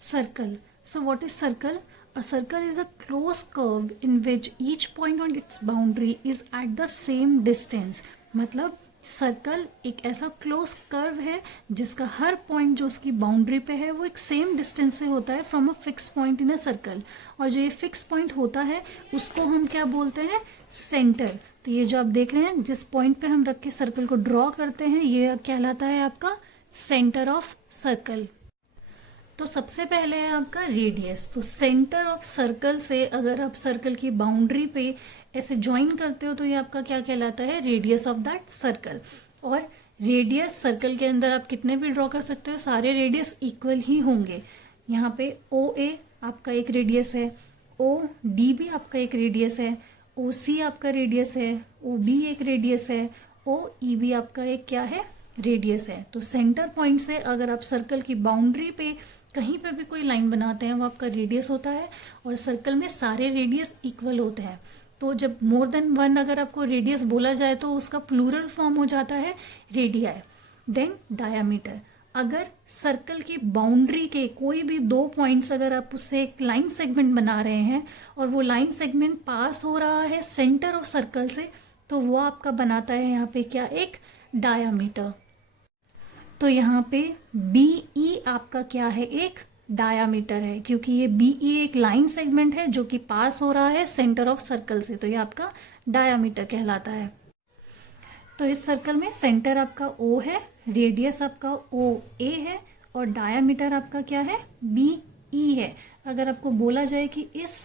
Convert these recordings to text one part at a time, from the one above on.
Circle. So what is circle? A circle is a closed curve in which each point on its boundary is at the same distance. मतलब circle एक ऐसा close curve है जिसका हर point जो उसकी boundary पे है वो एक सेम डिस्टेंस से होता है from a fix point in a circle. और जो ये फिक्स पॉइंट होता है उसको हम क्या बोलते हैं? सेंटर। तो ये जो आप देख रहे हैं जिस पॉइंट पे हम रख के सर्कल को ड्रॉ करते हैं ये कहलाता है आपका सेंटर ऑफ सर्कल। तो सबसे पहले है आपका रेडियस। तो सेंटर ऑफ सर्कल से अगर आप सर्कल की बाउंड्री पे ऐसे ज्वाइन करते हो तो ये आपका क्या कहलाता है? Radius of that circle. और रेडियस सर्कल के अंदर आप कितने भी ड्रॉ कर सकते हो, सारे रेडियस इक्वल ही होंगे। यहाँ पे ओ ए आपका एक रेडियस है, ओ डी भी आपका एक रेडियस है, ओ सी आपका रेडियस है, ओ बी एक रेडियस है, ओ ई भी आपका एक क्या है? रेडियस है। तो सेंटर पॉइंट से अगर आप सर्कल की बाउंड्री पे कहीं पे भी कोई लाइन बनाते हैं वो आपका रेडियस होता है। और सर्कल में सारे रेडियस इक्वल होते हैं। तो जब मोर देन वन अगर आपको रेडियस बोला जाए तो उसका प्लूरल फॉर्म हो जाता है रेडियाई। Then diameter. अगर सर्कल की बाउंड्री के कोई भी दो पॉइंट्स अगर आप उससे एक लाइन सेगमेंट बना रहे हैं और वो लाइन सेगमेंट पास हो रहा है सेंटर ऑफ सर्कल से तो वो आपका बनाता है यहाँ पे क्या? एक डायामीटर। तो यहाँ पे बी ई आपका क्या है? एक डायामीटर है, क्योंकि ये बी ई एक लाइन सेगमेंट है जो कि पास हो रहा है सेंटर ऑफ सर्कल से, तो ये आपका डायामीटर कहलाता है। तो इस सर्कल में सेंटर आपका ओ है, रेडियस आपका ओ ए है और डायामीटर आपका क्या है? बी ई है। अगर आपको बोला जाए कि इस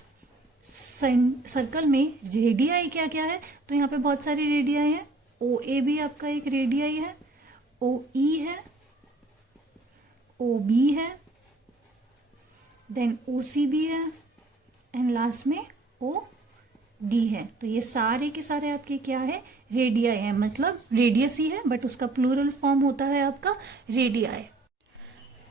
सर्कल में रेडियाई क्या क्या है तो यहाँ पे बहुत सारी रेडियाई हैं। ओ ए भी आपका एक रेडियाई है, ओ ई है, ओ बी है, देन ओ सी भी है एंड लास्ट में ओ डी है। तो ये सारे के सारे आपके क्या है? रेडियाई है। मतलब रेडियस ही है बट उसका प्लूरल फॉर्म होता है आपका रेडियाई।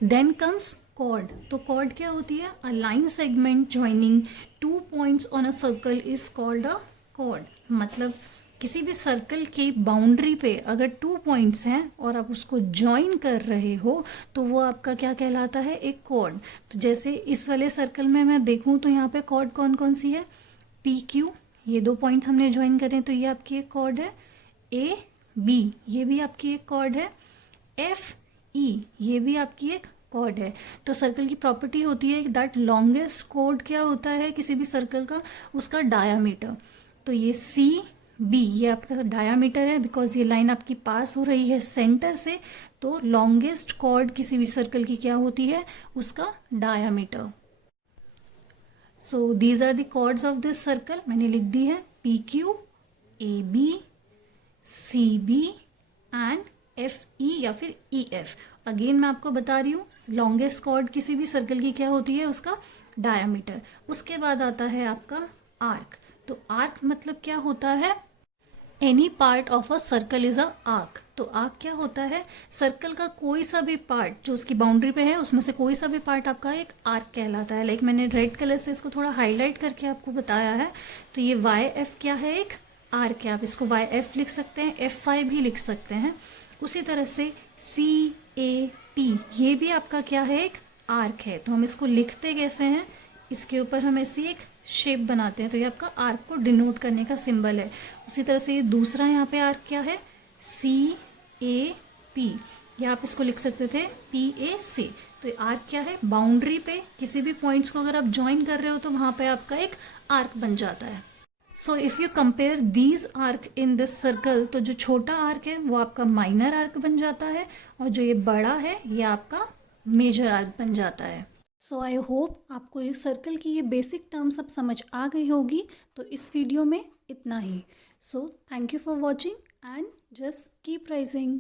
Then comes chord. तो कॉर्ड क्या होती है? A line segment joining two points on a circle is called a chord. मतलब किसी भी सर्कल की बाउंड्री पे अगर टू पॉइंट्स हैं और आप उसको ज्वाइन कर रहे हो तो वो आपका क्या कहलाता है? एक कॉर्ड। तो जैसे इस वाले सर्कल में मैं देखूं तो यहाँ पे कॉर्ड कौन कौन सी है? पी क्यू, ये दो पॉइंट्स हमने ज्वाइन करें तो ये आपकी एक कॉर्ड है। ए बी, ये भी आपकी एक कॉर्ड है। एफ ई, ये भी आपकी एक कॉर्ड है। तो सर्कल की प्रॉपर्टी होती है दैट लॉन्गेस्ट कॉर्ड क्या होता है किसी भी सर्कल का? उसका डायामीटर। तो ये सी बी ये आपका डायामीटर है बिकॉज ये लाइन आपकी पास हो रही है सेंटर से। तो लॉन्गेस्ट कॉर्ड किसी भी सर्कल की क्या होती है? उसका diameter. So these are the chords of this circle. मैंने लिख दी है P Q, A B, C B and F E या फिर ई एफ। अगेन मैं आपको बता रही हूँ लॉन्गेस्ट कॉर्ड किसी भी सर्कल की क्या होती है? उसका डायामीटर। उसके बाद आता है आपका आर्क। तो आर्क मतलब क्या होता है? Any part of a circle is a arc. तो आर्क क्या होता है? सर्कल का कोई सा भी पार्ट जो उसकी बाउंड्री पे है उसमें से कोई सा भी पार्ट आपका एक आर्क कहलाता है। लाइक मैंने रेड कलर से इसको थोड़ा हाईलाइट करके आपको बताया है। तो ये वाई एफ क्या है? एक आर्क है। आप इसको वाई एफ लिख सकते हैं, एफ वाई भी लिख सकते हैं। उसी तरह से सी ए पी ये भी आपका क्या है? एक आर्क है। तो हम इसको लिखते कैसे हैं? इसके ऊपर हम ऐसी एक शेप बनाते हैं तो ये आपका आर्क को डिनोट करने का सिंबल है। उसी तरह से ये दूसरा यहाँ पे आर्क क्या है? सी ए पी, या आप इसको लिख सकते थे पी ए सी। तो ये आर्क क्या है? बाउंड्री पे किसी भी पॉइंट्स को अगर आप ज्वाइन कर रहे हो तो वहां पे आपका एक आर्क बन जाता है। So if you compare these arc in this circle तो जो छोटा आर्क है वो आपका माइनर आर्क बन जाता है और जो ये बड़ा है ये आपका मेजर आर्क बन जाता है। सो आई होप आपको इस सर्कल की ये बेसिक टर्म सब समझ आ गई होगी। तो इस वीडियो में इतना ही। So thank you for watching and just keep rising.